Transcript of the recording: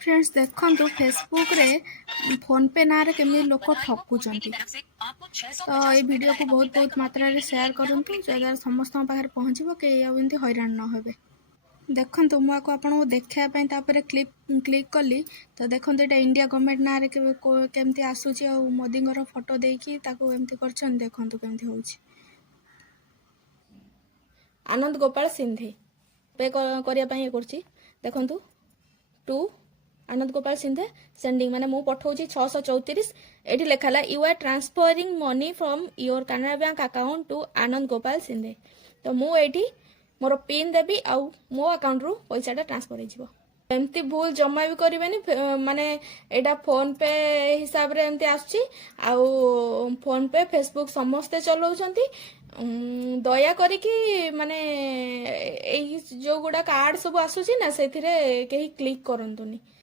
Friends देखंतु Facebook रे phone पे ना रे केमी लोक ठकुचंती। तो ये वीडियो को बहुत बहुत मात्रा रे शेयर करंतु जद्वारा समस्त पाखे पहुँचब के एमती हैरान न हेबे। देखंतु मु आपको आपको देखा तापर क्लिक कली तो देखंतु एटा इंडिया गवर्नमेंट ना रे केमती आसुची आ मोदी फोटो देकी ताको एमती करछन। देखंतु केमती होउची आनंद गोपाल सिंधे पे करिया पई करछि। देखंतु टू आनंद गोपाल सिंधे सेंडिंग माने मु पठाउछि 634 एठी लेखाला you are transferring money from your Canara bank account to Anand Gopal Sindhe. तो मु एठी मोर पिन देबी आउ मो अकाउंट रु पैसाटा ट्रांसफर हो एमती भूल जमा भी करेनि। माने एटा फोन पे हिसाब रे एमती आछी आउ फोन पे फेसबुक समस्ते चलाउछंती। दया करिकी माने एई जो गुडा कार्ड सब आसुची ना सेथिरे केही क्लिक करंतुनी।